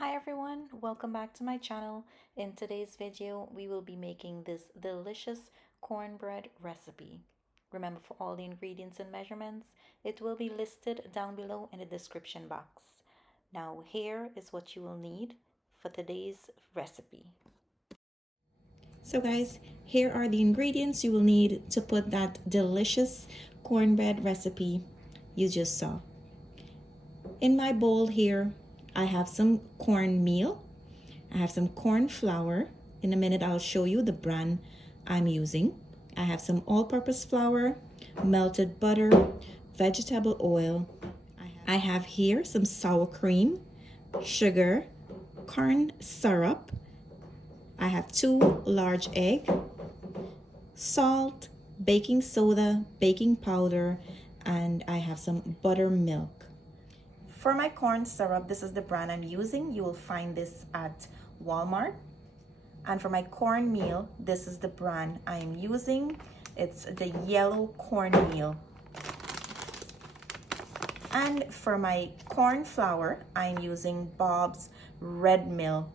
Hi everyone, welcome back to my channel. In today's video, we will be making this delicious cornbread recipe. Remember, for all the ingredients and measurements, it will be listed down below in the description box. Now here is what you will need for today's recipe. So guys, here are the ingredients you will need to put that delicious cornbread recipe you just saw. In my bowl here, I have some cornmeal. I have some corn flour. In a minute, I'll show you the brand I'm using. I have some all-purpose flour, melted butter, vegetable oil. I have here some sour cream, sugar, corn syrup. I have 2 large eggs, salt, baking soda, baking powder, and I have some buttermilk. For my corn syrup, this is the brand I'm using. You will find this at Walmart. And for my cornmeal, this is the brand I am using. It's the yellow cornmeal. And for my corn flour, I'm using Bob's Red Mill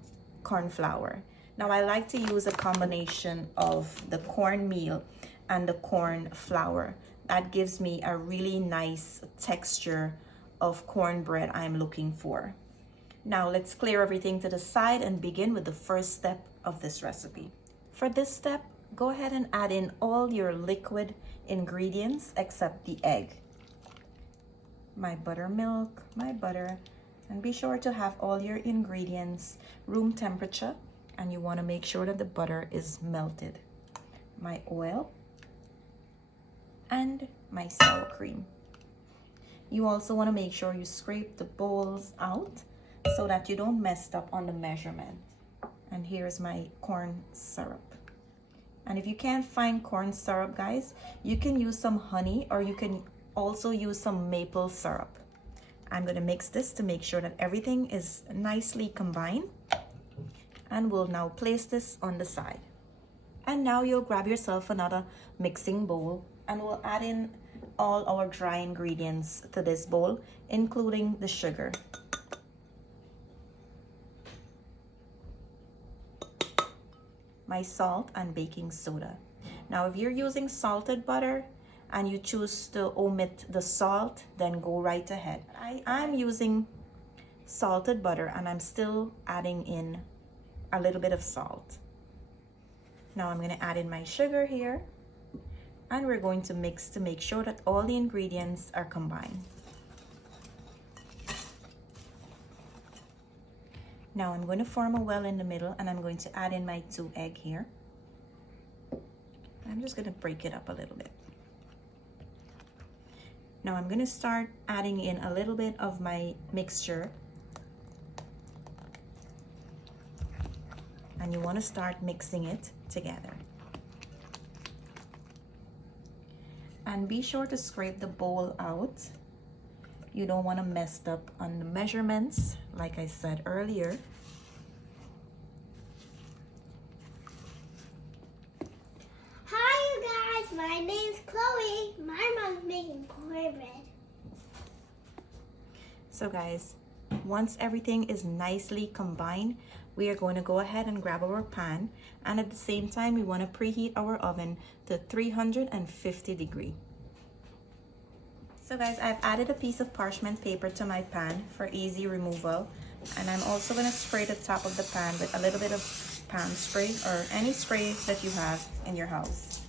corn flour. Now I like to use a combination of the cornmeal and the corn flour. That gives me a really nice texture of cornbread I'm looking for. Now let's clear everything to the side and begin with the first step of this recipe. For this step, go ahead and add in all your liquid ingredients except the egg. My buttermilk, my butter, and be sure to have all your ingredients room temperature, and you want to make sure that the butter is melted. My oil and my sour cream. You also want to make sure you scrape the bowls out so that you don't mess up on the measurement. And here's my corn syrup. And if you can't find corn syrup, guys, you can use some honey, or you can also use some maple syrup. I'm going to mix this to make sure that everything is nicely combined. And we'll now place this on the side. And now you'll grab yourself another mixing bowl, and we'll add in all our dry ingredients to this bowl, including the sugar. My salt and baking soda. Now, if you're using salted butter and you choose to omit the salt, then go right ahead. I'm using salted butter, and I'm still adding in a little bit of salt. Now I'm going to add in my sugar here. And we're going to mix to make sure that all the ingredients are combined. Now I'm going to form a well in the middle, and I'm going to add in my 2 eggs here. I'm just going to break it up a little bit. Now I'm going to start adding in a little bit of my mixture. And you want to start mixing it together. And be sure to scrape the bowl out. You don't want to mess up on the measurements, like I said earlier. Hi you guys, my name's Chloe. My mom's making cornbread. So guys, once everything is nicely combined, we are going to go ahead and grab our pan, and at the same time we want to preheat our oven to 350 degrees. So guys, I've added a piece of parchment paper to my pan for easy removal, and I'm also going to spray the top of the pan with a little bit of pan spray or any spray that you have in your house.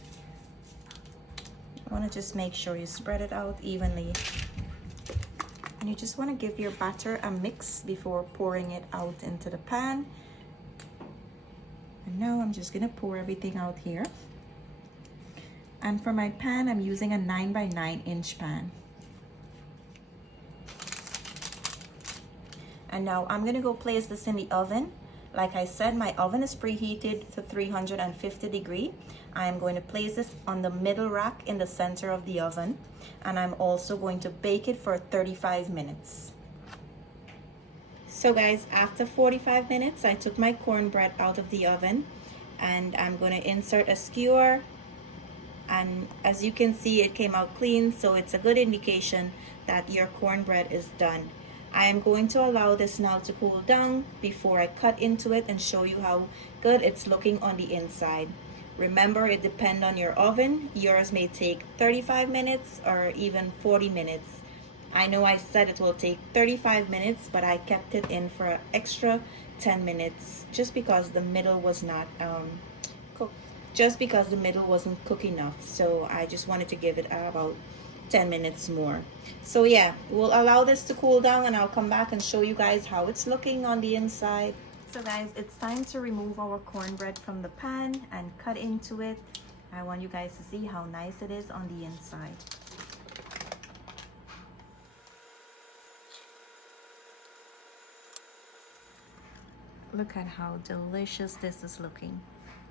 You want to just make sure you spread it out evenly. And you just want to give your batter a mix before pouring it out into the pan. And now I'm just going to pour everything out here. And for my pan, I'm using a 9 by 9 inch pan. And now I'm going to go place this in the oven. Like I said, my oven is preheated to 350 degrees. I am going to place this on the middle rack in the center of the oven. And I'm also going to bake it for 35 minutes. So guys, after 45 minutes, I took my cornbread out of the oven, and I'm going to insert a skewer. And as you can see, it came out clean, so it's a good indication that your cornbread is done. I am going to allow this now to cool down before I cut into it and show you how good it's looking on the inside. Remember, it depends on your oven. Yours may take 35 minutes or even 40 minutes. I know I said it will take 35 minutes, but I kept it in for an extra 10 minutes just because the middle was not cooked. Just because the middle wasn't cooked enough. So I just wanted to give it about 10 minutes more. So yeah, we'll allow this to cool down and I'll come back and show you guys how it's looking on the inside. So guys, it's time to remove our cornbread from the pan and cut into it. I want you guys to see how nice it is on the inside. Look at how delicious this is looking.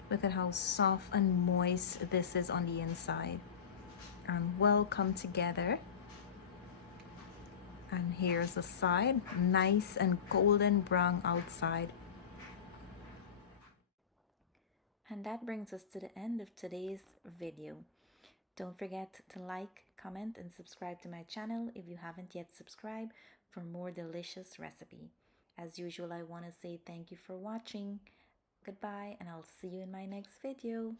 Look at how soft and moist this is on the inside and well come together. And here's the side, nice and golden brown outside. And that brings us to the end of today's video. Don't forget to like, comment, and subscribe to my channel if you haven't yet subscribed for more delicious recipe. As usual, I want to say thank you for watching. Goodbye, and I'll see you in my next video.